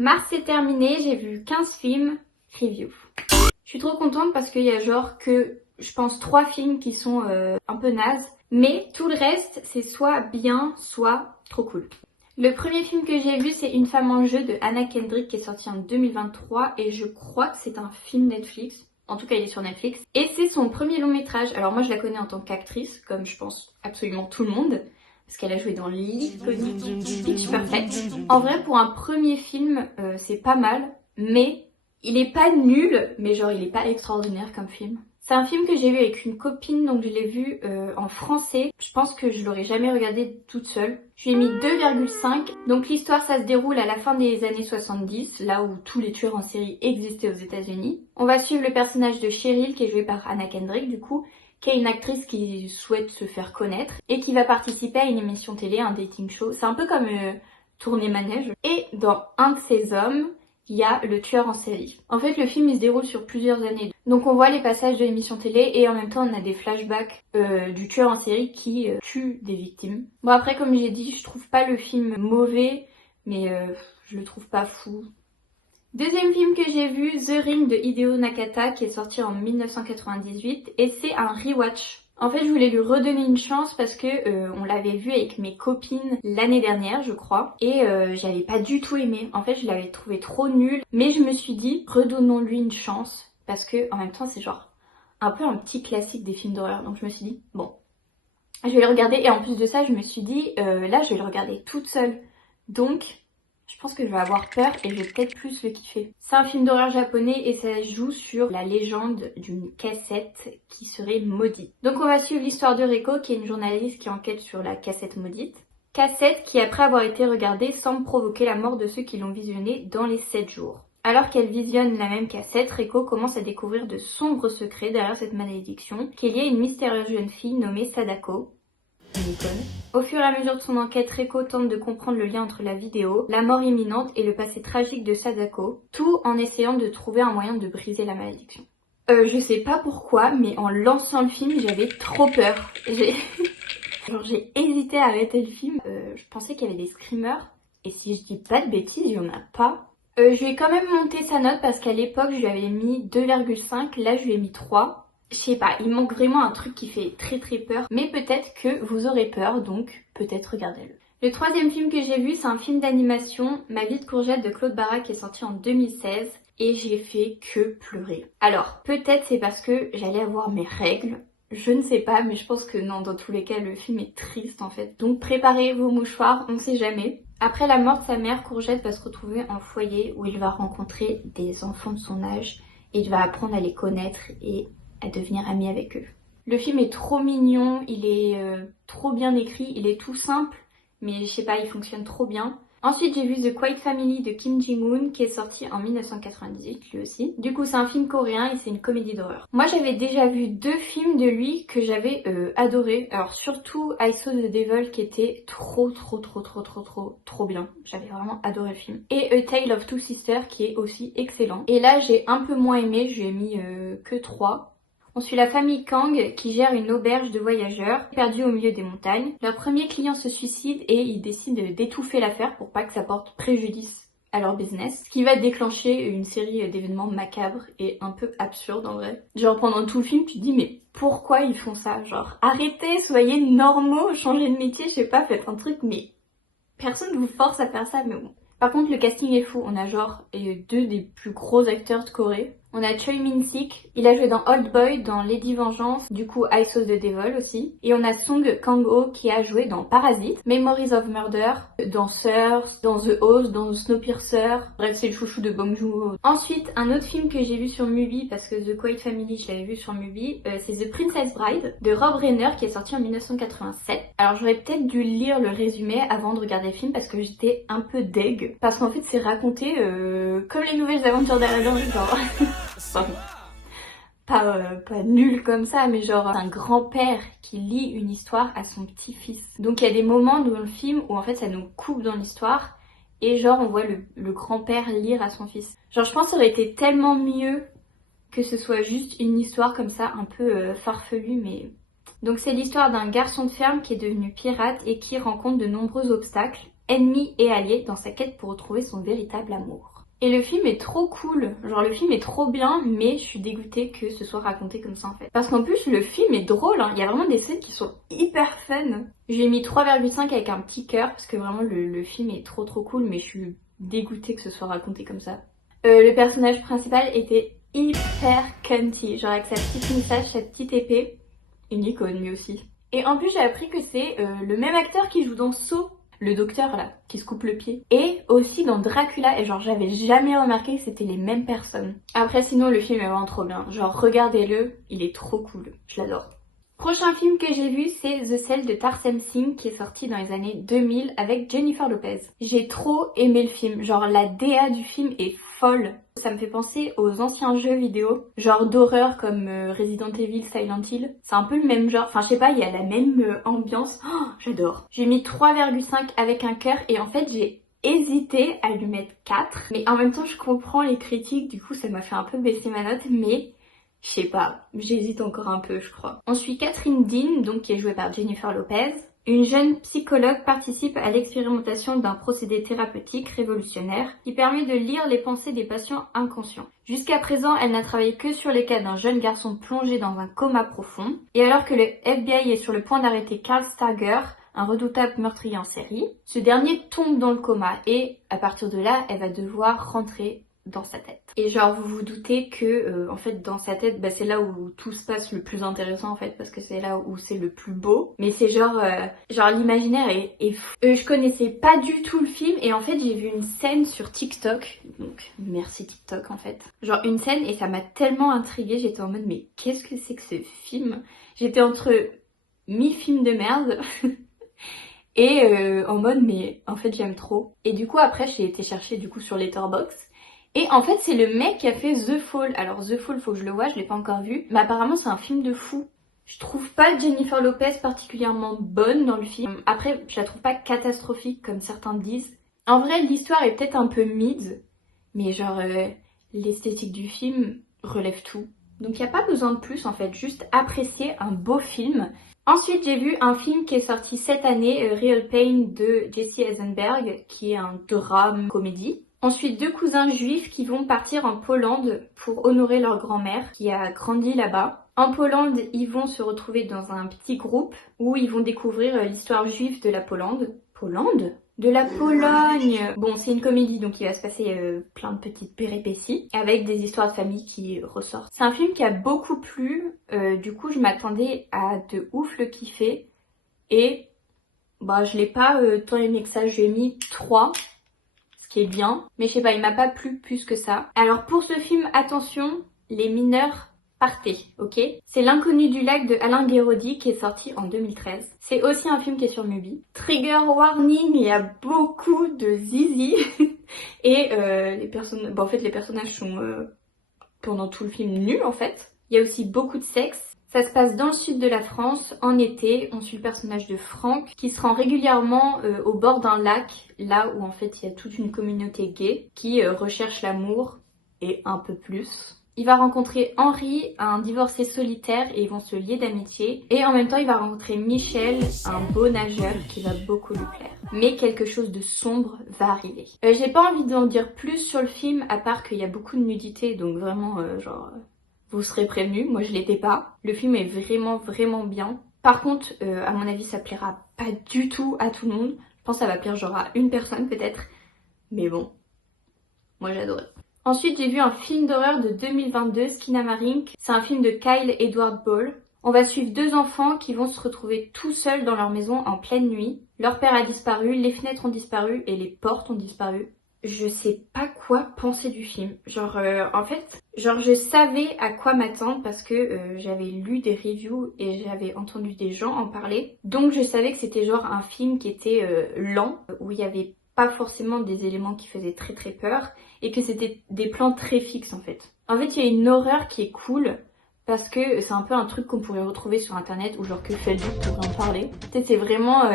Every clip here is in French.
Mars c'est terminé, j'ai vu 15 films, review. Je suis trop contente parce qu'il y a genre que, je pense, 3 films qui sont un peu nazes. Mais tout le reste, c'est soit bien, soit trop cool. Le premier film que j'ai vu, c'est Une femme en jeu de Anna Kendrick qui est sorti en 2023 et je crois que c'est un film Netflix. En tout cas, il est sur Netflix. Et c'est son premier long métrage. Alors moi, je la connais en tant qu'actrice, comme je pense absolument tout le monde. Parce qu'elle a joué dans l'iconique Pitch Perfect. En vrai, pour un premier film, c'est pas mal. Mais il est pas nul, mais genre il est pas extraordinaire comme film. C'est un film que j'ai vu avec une copine, donc je l'ai vu en français. Je pense que je l'aurais jamais regardé toute seule. Je lui ai mis 2,5. Donc l'histoire, ça se déroule à la fin des années 70, là où tous les tueurs en série existaient aux États-Unis. On va suivre le personnage de Cheryl, qui est joué par Anna Kendrick du coup, qui est une actrice qui souhaite se faire connaître et qui va participer à une émission télé, un dating show. C'est un peu comme Tournée Manège. Et dans un de ces hommes, il y a le tueur en série. En fait, le film il se déroule sur plusieurs années. Donc on voit les passages de l'émission télé et en même temps on a des flashbacks du tueur en série qui tue des victimes. Bon après comme j'ai dit, je trouve pas le film mauvais, mais je le trouve pas fou. Deuxième film que j'ai vu, The Ring de Hideo Nakata qui est sorti en 1998 et c'est un rewatch. En fait, je voulais lui redonner une chance parce que on l'avait vu avec mes copines l'année dernière, je crois, et j'avais pas du tout aimé. En fait, je l'avais trouvé trop nul, mais je me suis dit redonnons-lui une chance parce que en même temps, c'est genre un peu un petit classique des films d'horreur. Donc je me suis dit bon, je vais le regarder et en plus de ça, je me suis dit là, je vais le regarder toute seule. Donc je pense que je vais avoir peur et je vais peut-être plus le kiffer. C'est un film d'horreur japonais et ça joue sur la légende d'une cassette qui serait maudite. Donc on va suivre l'histoire de Reiko qui est une journaliste qui enquête sur la cassette maudite. Cassette qui après avoir été regardée semble provoquer la mort de ceux qui l'ont visionnée dans les 7 jours. Alors qu'elle visionne la même cassette, Reiko commence à découvrir de sombres secrets derrière cette malédiction qui est liée à une mystérieuse jeune fille nommée Sadako. Au fur et à mesure de son enquête, Reiko tente de comprendre le lien entre la vidéo, la mort imminente et le passé tragique de Sadako, tout en essayant de trouver un moyen de briser la malédiction. Je sais pas pourquoi, mais en lançant le film, j'avais trop peur. J'ai hésité à arrêter le film. Je pensais qu'il y avait des screamers, et si je dis pas de bêtises, il y en a pas. Je lui ai quand même monté sa note parce qu'à l'époque, je lui avais mis 2,5, là je lui ai mis 3. Je sais pas, il manque vraiment un truc qui fait très peur, mais peut-être que vous aurez peur, donc peut-être regardez-le. Le troisième film que j'ai vu, c'est un film d'animation, Ma vie de courgette de Claude Barra qui est sorti en 2016 et j'ai fait que pleurer. Alors, peut-être c'est parce que j'allais avoir mes règles, je ne sais pas, mais je pense que non, dans tous les cas, le film est triste en fait. Donc préparez vos mouchoirs, on sait jamais. Après la mort de sa mère, Courgette va se retrouver en foyer où il va rencontrer des enfants de son âge et il va apprendre à les connaître et à devenir ami avec eux. Le film est trop mignon, il est trop bien écrit, il est tout simple, mais je sais pas, il fonctionne trop bien. Ensuite, j'ai vu The Quiet Family de Kim Ji-woon qui est sorti en 1998 lui aussi. Du coup, c'est un film coréen et c'est une comédie d'horreur. Moi, j'avais déjà vu 2 films de lui que j'avais adoré. Alors surtout I Saw the Devil qui était trop bien. J'avais vraiment adoré le film. Et A Tale of Two Sisters qui est aussi excellent. Et là, j'ai un peu moins aimé, je lui ai mis que 3. On suit la famille Kang qui gère une auberge de voyageurs perdus au milieu des montagnes. Leur premier client se suicide et ils décident d'étouffer l'affaire pour pas que ça porte préjudice à leur business. Ce qui va déclencher une série d'événements macabres et un peu absurdes en vrai. Genre pendant tout le film tu te dis mais pourquoi ils font ça? Genre arrêtez, soyez normaux, changez de métier, je sais pas, faites un truc mais personne ne vous force à faire ça mais bon. Par contre le casting est fou, on a genre 2 des plus gros acteurs de Corée. On a Choi Min-sik, il a joué dans Old Boy, dans Lady Vengeance, du coup I Saw the Devil aussi. Et on a Song Kang-ho qui a joué dans Parasite, Memories of Murder, dans Sirs, dans The Host, dans Snowpiercer. Bref, c'est le chouchou de Bong Joon-ho. Ensuite, un autre film que j'ai vu sur Mubi, parce que The Quiet Family, je l'avais vu sur Mubi, c'est The Princess Bride de Rob Reiner qui est sorti en 1987. Alors j'aurais peut-être dû lire le résumé avant de regarder le film parce que j'étais un peu deg. Parce qu'en fait c'est raconté comme les nouvelles aventures d'Aladdin, genre... pas nul comme ça, mais genre un grand-père qui lit une histoire à son petit-fils. Donc il y a des moments dans le film où en fait ça nous coupe dans l'histoire et genre on voit le grand-père lire à son fils. Genre je pense que ça aurait été tellement mieux que ce soit juste une histoire comme ça un peu farfelue mais... Donc c'est l'histoire d'un garçon de ferme qui est devenu pirate et qui rencontre de nombreux obstacles. ennemis et alliés dans sa quête pour retrouver son véritable amour. Et le film est trop cool, genre le film est trop bien, mais je suis dégoûtée que ce soit raconté comme ça en fait. Parce qu'en plus le film est drôle, hein. Il y a vraiment des scènes qui sont hyper fun. J'ai mis 3,5 avec un petit cœur parce que vraiment le film est trop cool, mais je suis dégoûtée que ce soit raconté comme ça. Le personnage principal était hyper cunty, genre avec sa petite moustache, sa petite épée, une icône lui aussi. Et en plus j'ai appris que c'est le même acteur qui joue dans Saw, le docteur là, qui se coupe le pied, et aussi dans Dracula, et genre j'avais jamais remarqué que c'était les mêmes personnes. Après sinon le film est vraiment trop bien, genre regardez-le, il est trop cool, je l'adore. Prochain film que j'ai vu, c'est The Cell de Tarsem Singh qui est sorti dans les années 2000 avec Jennifer Lopez. J'ai trop aimé le film, genre la DA du film est folle. Ça me fait penser aux anciens jeux vidéo, genre d'horreur comme Resident Evil, Silent Hill. C'est un peu le même genre, enfin je sais pas, il y a la même ambiance. Oh, j'adore. J'ai mis 3,5 avec un cœur et en fait j'ai hésité à lui mettre 4. Mais en même temps je comprends les critiques, du coup ça m'a fait un peu baisser ma note, mais... je sais pas, j'hésite encore un peu je crois. On suit Catherine Dean, donc qui est jouée par Jennifer Lopez. Une jeune psychologue participe à l'expérimentation d'un procédé thérapeutique révolutionnaire qui permet de lire les pensées des patients inconscients. Jusqu'à présent, elle n'a travaillé que sur les cas d'un jeune garçon plongé dans un coma profond. Et alors que le FBI est sur le point d'arrêter Carl Stager, un redoutable meurtrier en série, ce dernier tombe dans le coma et à partir de là, elle va devoir rentrer dans sa tête. Et genre vous vous doutez que en fait dans sa tête c'est là où tout se passe le plus intéressant en fait parce que c'est là où c'est le plus beau, mais c'est genre l'imaginaire est fou. Je connaissais pas du tout le film et en fait j'ai vu une scène sur TikTok, donc merci TikTok en fait, genre une scène et ça m'a tellement intriguée, j'étais en mode mais qu'est-ce que c'est que ce film? J'étais entre mi-film de merde et en mode mais en fait j'aime trop. Et du coup après j'ai été chercher du coup sur Letterboxd. Et en fait c'est le mec qui a fait The Fall. Alors The Fall faut que je le voie, je l'ai pas encore vu. Mais apparemment c'est un film de fou. Je trouve pas Jennifer Lopez particulièrement bonne dans le film. Après je la trouve pas catastrophique comme certains disent. En vrai l'histoire est peut-être un peu mid. Mais genre l'esthétique du film relève tout. Donc il n'y a pas besoin de plus en fait, juste apprécier un beau film. Ensuite j'ai vu un film qui est sorti cette année, Real Pain de Jesse Eisenberg, qui est un drame comédie. Ensuite, deux cousins juifs qui vont partir en Pologne pour honorer leur grand-mère qui a grandi là-bas. En Pologne, ils vont se retrouver dans un petit groupe où ils vont découvrir l'histoire juive de la Pologne. Pologne ? De la Pologne. Bon, c'est une comédie, donc il va se passer plein de petites péripéties avec des histoires de famille qui ressortent. C'est un film qui a beaucoup plu, du coup je m'attendais à de ouf le kiffer et je l'ai pas tant aimé que ça, je lui ai mis 3. Qui est bien, mais je sais pas, il m'a pas plu plus que ça. Alors pour ce film, attention, les mineurs partez, ok? C'est L'inconnu du lac de Alain Guéraudy qui est sorti en 2013. C'est aussi un film qui est sur Mubi. Trigger warning, il y a beaucoup de zizi et les personnes, en fait les personnages sont pendant tout le film nus en fait. Il y a aussi beaucoup de sexe. Ça se passe dans le sud de la France, en été. On suit le personnage de Franck qui se rend régulièrement au bord d'un lac, là où en fait il y a toute une communauté gay qui recherche l'amour et un peu plus. Il va rencontrer Henri, un divorcé solitaire, et ils vont se lier d'amitié. Et en même temps il va rencontrer Michel, un beau nageur qui va beaucoup lui plaire. Mais quelque chose de sombre va arriver. J'ai pas envie d'en dire plus sur le film, à part qu'il y a beaucoup de nudité, donc vraiment vous serez prévenus, moi je l'étais pas. Le film est vraiment bien. Par contre, à mon avis, ça plaira pas du tout à tout le monde. Je pense que ça va plaire genre à une personne peut-être. Mais bon, moi j'adorais. Ensuite, j'ai vu un film d'horreur de 2022, Skinamarink. C'est un film de Kyle Edward Ball. On va suivre deux enfants qui vont se retrouver tout seuls dans leur maison en pleine nuit. Leur père a disparu, les fenêtres ont disparu et les portes ont disparu. Je sais pas quoi penser du film. En fait, je savais à quoi m'attendre parce que j'avais lu des reviews et j'avais entendu des gens en parler. Donc je savais que c'était genre un film qui était lent, où il y avait pas forcément des éléments qui faisaient très peur et que c'était des plans très fixes en fait. En fait, il y a une horreur qui est cool parce que c'est un peu un truc qu'on pourrait retrouver sur internet ou genre que Feldy pourrait en parler. Peut-être c'est vraiment...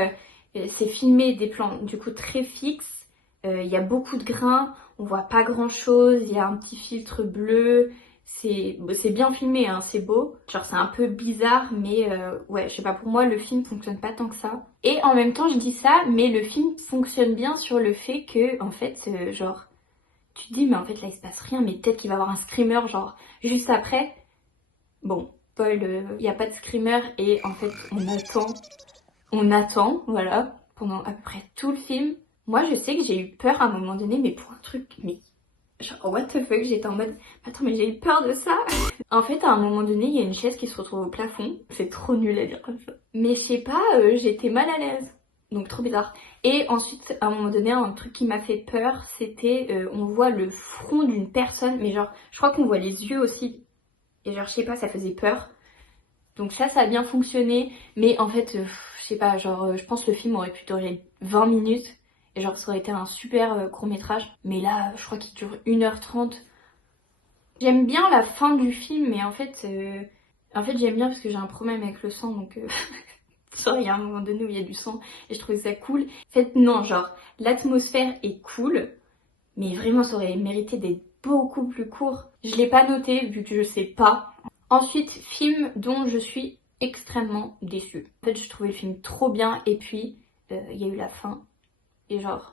c'est filmé des plans du coup très fixes. Il y a beaucoup de grains, on voit pas grand chose, il y a un petit filtre bleu, c'est bien filmé, hein, c'est beau. Genre c'est un peu bizarre, mais ouais, je sais pas, pour moi le film fonctionne pas tant que ça. Et en même temps je dis ça, mais le film fonctionne bien sur le fait que, en fait, genre, tu te dis mais en fait là il se passe rien, mais peut-être qu'il va y avoir un screamer genre juste après. Bon, Paul, il n'y a pas de screamer et en fait on attend, voilà, pendant à peu près tout le film. Moi je sais que j'ai eu peur à un moment donné, mais pour un truc, mais genre what the fuck, j'étais en mode attends mais j'ai eu peur de ça. En fait à un moment donné il y a une chaise qui se retrouve au plafond, c'est trop nul à dire comme ça. Mais je sais pas, j'étais mal à l'aise. Donc trop bizarre. Et ensuite, à un moment donné, un truc qui m'a fait peur, c'était on voit le front d'une personne, mais genre, je crois qu'on voit les yeux aussi. Et genre, je sais pas, ça faisait peur. Donc ça a bien fonctionné. Mais en fait, je sais pas, genre, je pense que le film aurait pu durer 20 minutes. Et genre, ça aurait été un super court métrage. Mais là, je crois qu'il dure 1h30. J'aime bien la fin du film, mais en fait j'aime bien parce que j'ai un problème avec le sang, donc il y a un moment donné où il y a du sang et je trouvais ça cool. En fait, non, genre, l'atmosphère est cool, mais vraiment, ça aurait mérité d'être beaucoup plus court. Je l'ai pas noté vu que je sais pas. Ensuite, film dont je suis extrêmement déçue. En fait, je trouvais le film trop bien et puis il y a eu la fin et genre...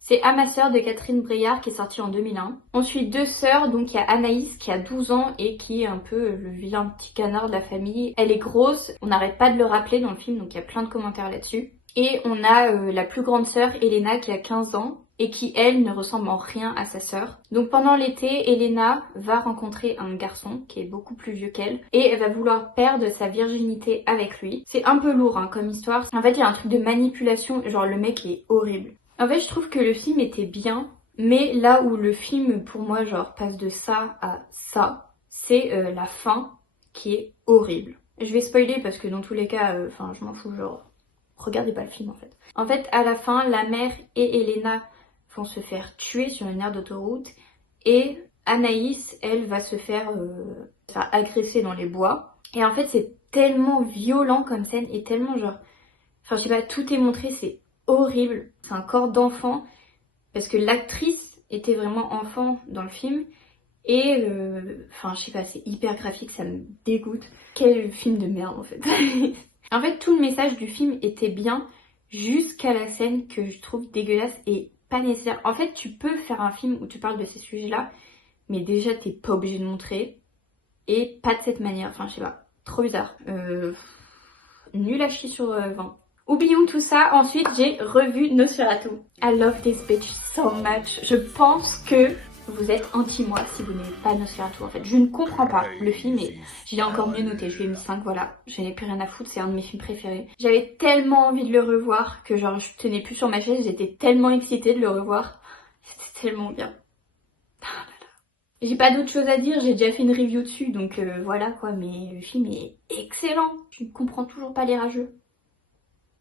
C'est À ma sœur de Catherine Breillat qui est sortie en 2001. On suit deux sœurs, donc il y a Anaïs qui a 12 ans et qui est un peu le vilain petit canard de la famille. Elle est grosse, on n'arrête pas de le rappeler dans le film, donc il y a plein de commentaires là-dessus. Et on a la plus grande sœur, Elena, qui a 15 ans et qui, elle, ne ressemble en rien à sa sœur. Donc pendant l'été, Elena va rencontrer un garçon qui est beaucoup plus vieux qu'elle et elle va vouloir perdre sa virginité avec lui. C'est un peu lourd hein, comme histoire. En fait, il y a un truc de manipulation, genre le mec est horrible. En fait, je trouve que le film était bien, mais là où le film, pour moi, genre, passe de ça à ça, c'est la fin qui est horrible. Je vais spoiler parce que dans tous les cas, enfin, je m'en fous, genre, regardez pas le film en fait. En fait, à la fin, la mère et Elena vont se faire tuer sur une aire d'autoroute et Anaïs, elle, va se faire agresser dans les bois. Et en fait, c'est tellement violent comme scène et tellement genre... Enfin, je sais pas, tout est montré, c'est horrible. C'est un corps d'enfant. Parce que l'actrice était vraiment enfant dans le film. Et, enfin, je sais pas, c'est hyper graphique, ça me dégoûte. Quel film de merde, en fait. En fait, tout le message du film était bien jusqu'à la scène que je trouve dégueulasse et pas nécessaire. En fait, tu peux faire un film où tu parles de ces sujets-là, mais déjà, t'es pas obligé de montrer. Et pas de cette manière. Enfin, je sais pas. Trop bizarre. Nul à chier sur 20. Oublions tout ça, ensuite j'ai revu Nosferatu. I love this bitch so much. Je pense que vous êtes anti-moi si vous n'aimez pas Nosferatu en fait. Je ne comprends pas le film et je l'ai encore mieux noté, je lui ai mis 5, voilà. Je n'ai plus rien à foutre, c'est un de mes films préférés. J'avais tellement envie de le revoir que genre je tenais plus sur ma chaise, j'étais tellement excitée de le revoir. C'était tellement bien. J'ai pas d'autre chose à dire, j'ai déjà fait une review dessus donc voilà quoi, mais le film est excellent. Je ne comprends toujours pas les rageux.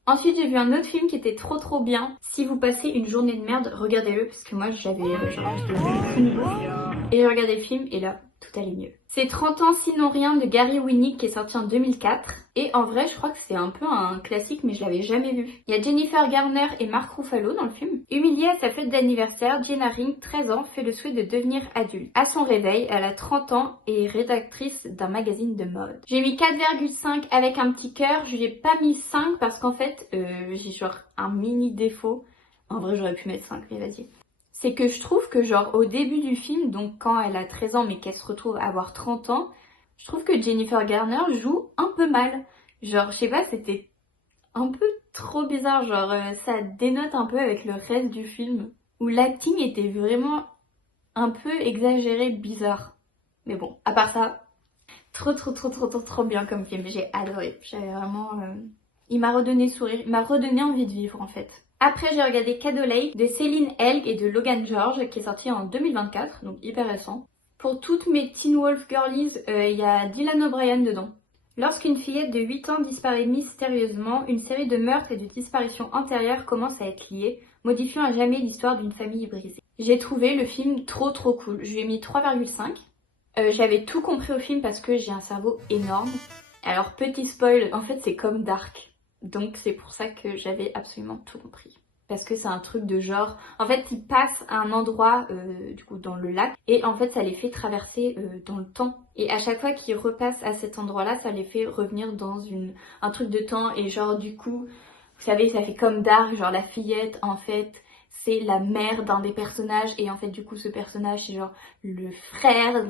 Ensuite, j'ai vu un autre film qui était trop bien. Si vous passez une journée de merde, regardez-le parce que moi j'avais genre et j'ai regardé le film et là tout allait mieux. C'est 30 ans sinon rien de Gary Winnick qui est sorti en 2004 et en vrai je crois que c'est un peu un classique mais je l'avais jamais vu. Il y a Jennifer Garner et Mark Ruffalo dans le film. Humiliée à sa fête d'anniversaire, Jenna Ring, 13 ans, fait le souhait de devenir adulte. À son réveil, elle a 30 ans et est rédactrice d'un magazine de mode. J'ai mis 4,5 avec un petit cœur, je n'ai pas mis 5 parce qu'en fait j'ai genre un mini défaut. En vrai j'aurais pu mettre 5 mais vas-y. C'est que je trouve que genre au début du film, donc quand elle a 13 ans mais qu'elle se retrouve à avoir 30 ans, je trouve que Jennifer Garner joue un peu mal. Genre je sais pas, c'était un peu trop bizarre, genre ça dénote un peu avec le reste du film, où l'acting était vraiment un peu exagéré, bizarre. Mais bon, à part ça, trop bien comme film, j'ai adoré. J'avais vraiment... Il m'a redonné sourire, il m'a redonné envie de vivre en fait. Après, j'ai regardé Cadeau Lake de Céline Helg et de Logan George qui est sorti en 2024, donc hyper récent. Pour toutes mes Teen Wolf girlies, il y a Dylan O'Brien dedans. Lorsqu'une fillette de 8 ans disparaît mystérieusement, une série de meurtres et de disparitions antérieures commence à être liées, modifiant à jamais l'histoire d'une famille brisée. J'ai trouvé le film trop cool. Je lui ai mis 3,5. J'avais tout compris au film parce que j'ai un cerveau énorme. Alors petit spoil, en fait c'est comme Dark. Donc c'est pour ça que j'avais absolument tout compris. parce que c'est un truc de genre... En fait, ils passent à un endroit, du coup, dans le lac, et en fait, ça les fait traverser dans le temps. Et à chaque fois qu'ils repassent à cet endroit-là, ça les fait revenir dans un truc de temps, et genre, du coup, vous savez, ça fait comme Dark, genre la fillette, en fait, c'est la mère d'un des personnages, et en fait, du coup, ce personnage, c'est genre le frère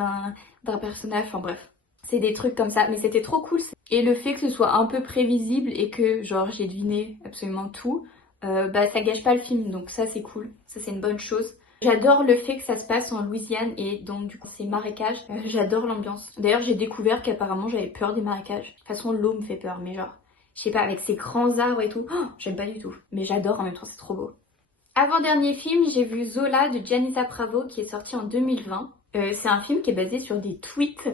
d'un personnage, enfin bref. C'est des trucs comme ça, mais c'était trop cool. Et le fait que ce soit un peu prévisible et que, genre, j'ai deviné absolument tout, bah ça gâche pas le film, donc ça c'est cool, ça c'est une bonne chose. J'adore le fait que ça se passe en Louisiane et donc du coup c'est marécage, j'adore l'ambiance. D'ailleurs j'ai découvert qu'apparemment j'avais peur des marécages. De toute façon l'eau me fait peur, mais genre, je sais pas, avec ces grands arbres et tout, oh, j'aime pas du tout. Mais j'adore en même temps, c'est trop beau. Avant-dernier film, j'ai vu Zola de Gianisa Bravo qui est sorti en 2020. C'est un film qui est basé sur des tweets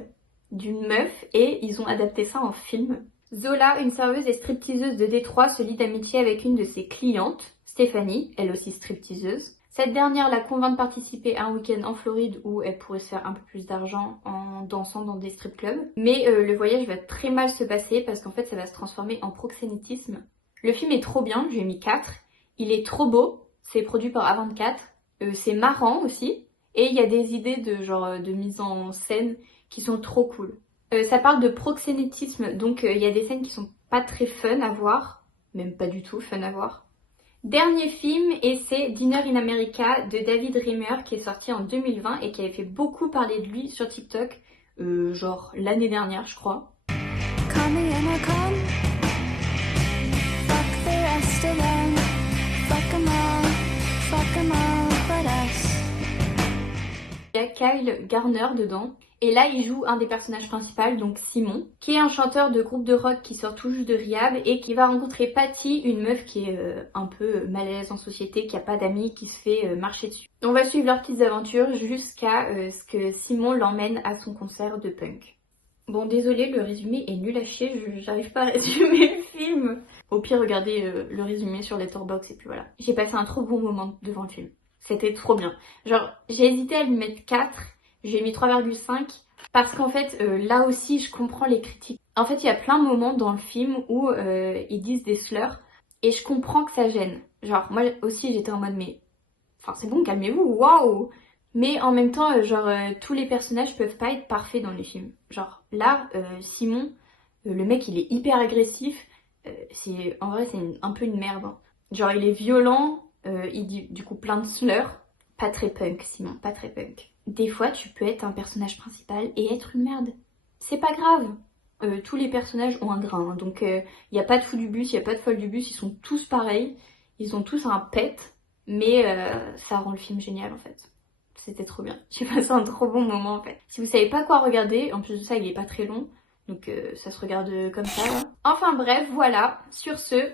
d'une meuf et ils ont adapté ça en film. Zola, une serveuse et stripteaseuse de Détroit, se lie d'amitié avec une de ses clientes, Stéphanie, elle aussi stripteaseuse. Cette dernière la convainc de participer à un week-end en Floride où elle pourrait se faire un peu plus d'argent en dansant dans des strip clubs. Mais le voyage va très mal se passer parce qu'en fait ça va se transformer en proxénétisme. Le film est trop bien, j'ai mis 4. Il est trop beau, c'est produit par A24. C'est marrant aussi. Et il y a des idées de genre de mise en scène qui sont trop cool. Ça parle de proxénétisme, donc il y a des scènes qui sont pas très fun à voir, même pas du tout fun à voir. Dernier film, et c'est Dinner in America de David Rimmer qui est sorti en 2020 et qui avait fait beaucoup parler de lui sur TikTok, genre l'année dernière je crois. Il y a Kyle Garner dedans. Et là, il joue un des personnages principaux, donc Simon, qui est un chanteur de groupe de rock qui sort tout juste de rehab et qui va rencontrer Patty, une meuf qui est un peu mal à l'aise en société, qui a pas d'amis, qui se fait marcher dessus. On va suivre leurs petites aventures jusqu'à ce que Simon l'emmène à son concert de punk. Bon, désolé, le résumé est nul à chier, j'arrive pas à résumer le film. Au pire, regardez le résumé sur Letterboxd et puis voilà. J'ai passé un trop bon moment devant le film. C'était trop bien. Genre, j'ai hésité à lui mettre 4, j'ai mis 3,5 parce qu'en fait, là aussi, je comprends les critiques. En fait, il y a plein de moments dans le film où ils disent des slurs et je comprends que ça gêne. Genre, moi aussi, j'étais en mode, mais... Enfin, c'est bon, calmez-vous, waouh! Mais en même temps, tous les personnages peuvent pas être parfaits dans les films. Genre, là, Simon, le mec, il est hyper agressif. En vrai, c'est un peu une merde, hein. Genre, il est violent, il dit du coup plein de slurs. Pas très punk, Simon, pas très punk. Des fois, tu peux être un personnage principal et être une merde. C'est pas grave. Tous les personnages ont un grain, hein. Donc il n'y a pas de fou du bus, il n'y a pas de folle du bus, ils sont tous pareils. Ils ont tous un pet, mais ça rend le film génial en fait. C'était trop bien. J'ai passé un trop bon moment en fait. Si vous savez pas quoi regarder, en plus de ça, il est pas très long. Donc ça se regarde comme ça là. Enfin bref, voilà. Sur ce,